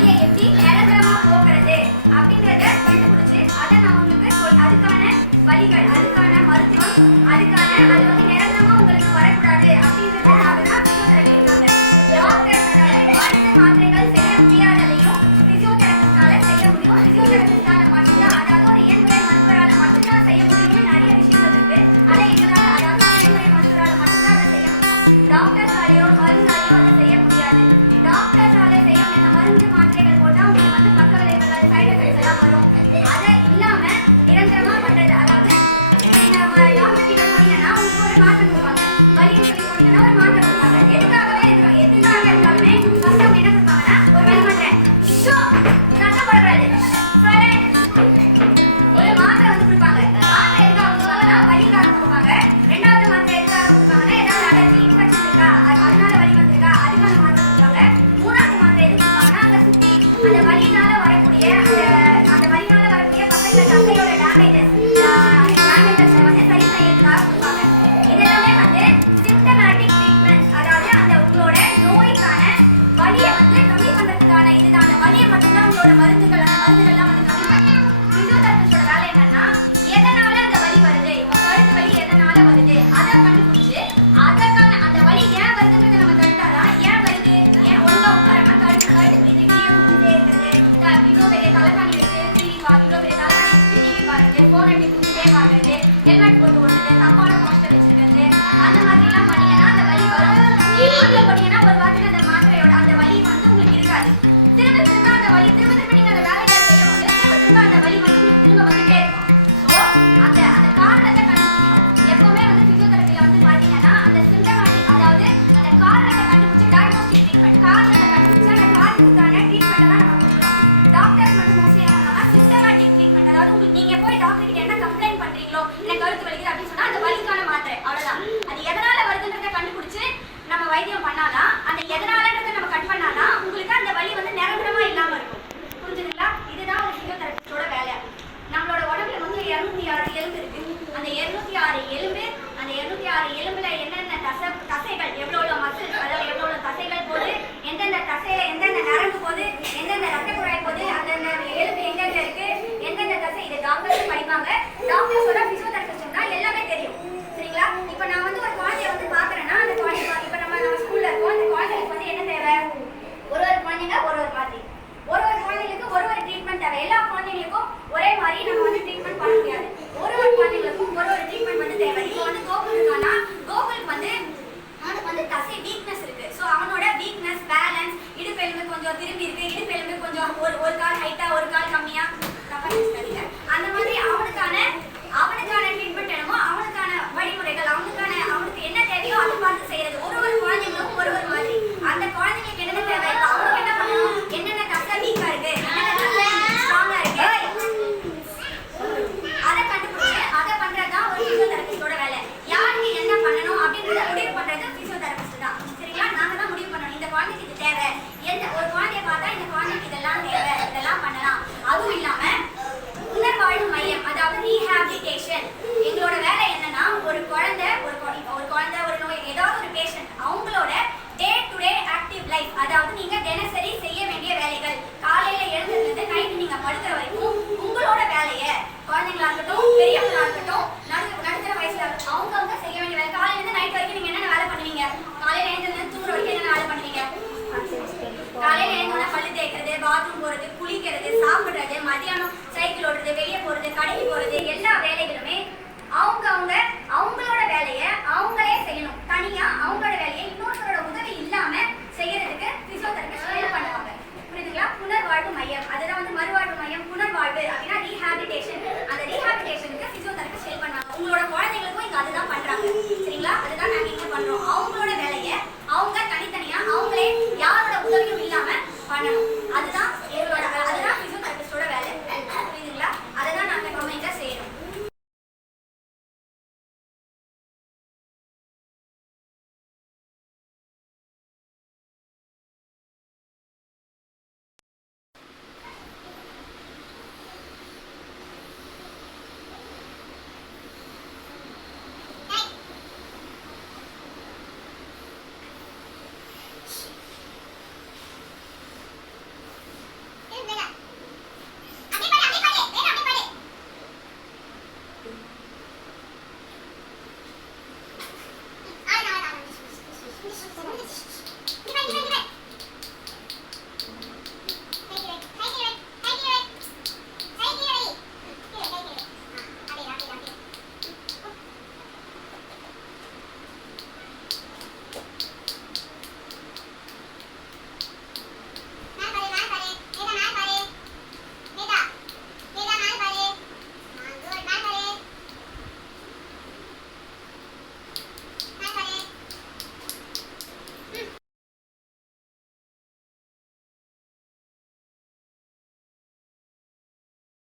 வலியை எப்படி நிரந்தரமா போக்குறது அப்படின்றத கண்டுபிடிச்சு அதை நான் உங்களுக்கு அதுக்கான வழிகள், அதுக்கான மருத்துவம், அதுக்கான அது வந்து நிரந்தரமா உங்களுக்கு வரக்கூடாது அப்படின்றதுக்காக தான் பிசியோதெரபி இருக்காங்க. டாக்டர் மருந்து மாத்திரைகள் செய்ய முடியாததையும் பிசியோதெரபிஸ்டால செய்ய முடியும். பிசியோதெரபிஸ்டால மட்டும்தான், அதாவது ஒரு இயன்முறை மருத்துவரால மட்டும்தான் செய்ய முடியும்னு நிறைய விஷயங்கள் இருக்கு. அதை எங்களால, அதாவது இயன்முறை மருத்துவரால மட்டும்தான் அதை செய்ய முடியும். டாக்டர்ஸாலையோ மருந்தாலையோ அதை செய்ய முடியாது. டாக்டர்ஸால செய்ய முடியாத மருந்து மாத்திரைகள் போட்டா உங்களுக்கு வந்து பக்க விளைவுகள், சைடு எஃபெக்ட்ஸ் எல்லாம் வரும். அதை இல்லாம நிரந்தரமா பண்றது, அதாவது டாக்டர் கிட்ட போனீங்கன்னா உங்களுக்கு ஒரு மாத்திரை கொடுப்பாங்க, வலின்னு சொல்லி போனீங்கன்னா ஒரு மாத்திரை கொடுப்பாங்க. எதுக்காக இருந்தாலுமே ஃபர்ஸ்ட் அவங்க என்ன கொடுப்பாங்கன்னா ஒரு வலி மாத்திரை, சத்தம் போடக்கூடாது, ஒரு மாத்திரை வந்து கொடுப்பாங்க. மாத்திரை எதுக்காக கொடுப்பாங்கன்னா வலிக்காக கொடுப்பாங்க. ரெண்டாவது மாத்திரை எதுக்காக கொடுப்பாங்கன்னா ஏதாவது அலர்ஜி இன்ஃபெக்ஷன் இருக்கா, அதனால வலி வந்திருக்கா, அதுக்கான மாத்திரை கொடுப்பாங்க. மூணாவது மாத்திரை எது கொடுப்பாங்கன்னா அந்த சுத்தி அந்த வலினால வரக்கூடிய பக்கத்துல தசையோட டேமேஜஸ் வந்து சரி செய்யறதுக்காக கொடுப்பாங்க. இதெல்லாமே வந்து சிம்டமேட்டிக் ட்ரீட்மெண்ட்ஸ், அதாவது அந்த உங்களோட நோய்க்கான வலியை வந்து கம்மி பண்றதுக்கான இதுதான். அந்த வலியை மட்டும்தான் உங்களோட மருந்துகள்லாம் வந்து கம்மி பண்ணும். பிசியோதெரபிஸ்டோட வேலை என்னன்னா எதனால அந்த வலி வருது, கழுத்து வலி எதனால வருது அதை கண்டுபிடிச்சு அதற்கான அந்த வலி ஏன் வருதுன்றதை நம்ம தடுத்தாதான், ஏன் வருது, ஏன் ஒழுங்கா உட்காராம கழுத்து இது கீழே குடிச்சிட்டே இருக்கிறது, இவ்வளோ பெரிய தலைக்காணி வச்சு இவ்வளோ பெரிய தலைக்காணி வச்சு டிவி பாருறது, போன் அடி குடிச்சிட்டே பாக்குறது, ஹெல்மெட் போட்டு ஓடுறது, தப்பான போஸ்டர் வச்சிருக்கிறது, அந்த மாதிரி எல்லாம் பண்ணீங்கன்னா அந்த வலி வரும். மாத்திரை போட்டீங்கன்னா ஒரு வாரத்துக்கு அந்த மாத்திரையோட அந்த வலி வந்து உங்களுக்கு இருக்காது. திரும்ப திரும்ப அந்த வலி திரும்ப நீங்க அந்த வேலைகளை செய்யும் போது திரும்ப அந்த வலி வந்து திரும்ப வந்துட்டே இருக்கும். ஸோ அந்த காரணத்தை கண்டுபிடிக்கணும். எப்பவுமே வந்து பிசியோதெரபில வந்து பாத்தீங்கன்னா அந்த சிம்டமேட்டிக், அதாவது அந்த காரணத்தை கண்டுபிடிச்சு டயக்னோஸ்டிக் ட்ரீட்மெண்ட், காரணத்தை கண்டுபிடிச்சு அந்த காரணத்துக்கான ட்ரீட்மெண்ட் தான் நம்ம கொடுக்குறோம். டாக்டர்ஸ் வந்து மோஸ்ட்லி என்ன பண்ணுவாங்க, சிம்டமேட்டிக் ட்ரீட்மெண்ட், அதாவது உங்களுக்கு நீங்க போய் டாக்டர் கிட்ட என்ன கம்ப்ளைண்ட் பண்றீங்களோ, எனக்கு கழுத்து வலிக்குது அப்படின்னு சொன்னா அந்த வலிக்கான மாத்திரை, அவ்வளவுதான். அது எதனால வருதுன்றதை கண்டுபிடிச்சு நம்ம வைத்தியம் பண்ணாதான், அந்த எதனாலன்றதை நம்ம கட் பண்ணாதான் உங்களுக்கு அந்த வலி வந்து நிரந்தரமா இல்லாம இருக்கும். புரிஞ்சுதுங்களா? இதுதான் ஒரு பிசியோதெரபிஸ்டோட வேலை. நம்மளோட உடம்புல வந்து 206 எலும்பு இருக்கு. அந்த 206 எலும்புல என்னென்ன தசைகள், எவ்வளவு மசில், அதாவது எவ்வளவு தசைகள் போகுது, எந்தெந்த தசையில எந்தெந்த நரம்பு போகுது, எந்தெந்த ரத்த குழாய் போகுது, அந்தந்த எலும்பு எங்கெங்க இருக்கு, எந்தெந்த தசை, இது டாக்டர்ஸ் படிப்பாங்க. டாக்டர்ஸோட பிசியோதெரபிஸ்ட் தான் எல்லாமே தெரியும். சரிங்களா? இப்ப நான் வந்து ஒரு குழந்தைய வந்து பாக்குறேன்னா அந்த குழந்தை இப்ப நம்ம ஸ்கூல்ல இருக்கோம், அந்த குழந்தைக்கு வந்து என்ன தேவை, ஒரு குழந்தைங்க ஒரு மாதிரி, ஒரு குழந்தைங்களுக்கு ஒரு ட்ரீட்மெண்ட் தேவை. எல்லா குழந்தைங்களுக்கும் ஒரே மாதிரி நம்ம வந்து ட்ரீட்மெண்ட் பண்ண முடியாது. ஒரு குழந்தைங்களுக்கும் ஒரு ட்ரீட்மெண்ட் வந்து தேவை. இப்போ வந்து கோகுல் இருக்கானா, கோகுலுக்கு வந்து அவனுக்கு வந்து தசை வீக்னஸ் இருக்கு. ஸோ அவனோட வீக்னஸ், பேலன்ஸ், இடுப்பு எலும்பு கொஞ்சம் திரும்பி இருக்கு, இடுப்பு எலும்பு கொஞ்சம் ஒரு கால் ஹைட்டா ஒரு கால் கம்மியா, அந்த மாதிரி அவனுக்கான ட்ரீட்மெண்ட் என்னமோ, அவனுக்கான வழிமுறைகள், அவனுக்கு என்ன தேவையோ அதை பார்த்து செய்யறது. ஒரு குழந்தைங்களும் ஒரு மாதிரி. அந்த குழந்தைங்களுக்கு என்னென்ன தேவை, அவனுக்கு என்ன பண்ணணும், என்னென்ன தசை வீக்கா இருக்கு, என்னென்ன தசை ஸ்ட்ராங்கா இருக்கு, அதை கண்டுபிடிச்சு அதை பண்றதுதான் ஒரு பிசியோதெரபிஸ்டோட வேலை. யாருக்கு என்ன பண்ணணும் அப்படின்றத முடிவு பண்றது பிசியோதெரபிஸ்ட் தான். சரிங்களா? நாங்க தான் முடிவு பண்ணணும், இந்த குழந்தைக்கு இது தேவை, ஒரு குழந்தைய பார்த்தா இந்த குழந்தைக்கு இதெல்லாம் தேவை, இதெல்லாம் பண்ணலாம். அதுவும் இல்லாம புனர்வாழ்வு மையம், அதாவது ரீஹாபிலிட்டேஷன், எங்களோட வேலை என்னன்னா ஒரு குழந்தை ஒரு நோய், ஏதாவது ஒரு பேஷண்ட், அவங்களோட day to day active life, அதாவது நீங்க தினசரி செய்ய வேண்டிய வேலைகள், காலையில எழுந்ததுல நைட்டு நீங்க படுக்கிற வரைக்கும் உங்களோட வேலையை, குழந்தைங்களா இருக்கட்டும், பெரியவங்களா இருக்கட்டும், நடுத்தர வயசுல இருக்கட்டும், அவங்கவுங்க செய்ய வேண்டிய வேலை. காலையில இருந்து நைட் வரைக்கும் நீங்க என்னென்ன வேலை பண்ணுவீங்க, காலையில எழுந்ததுல தூங்குற வரைக்கும் என்னென்ன வேலை பண்ணுவீங்க, காலையில எழுந்தோட பல்லு தேய்க்கிறது, பாத்ரூம் போறது, குளிக்கிறது,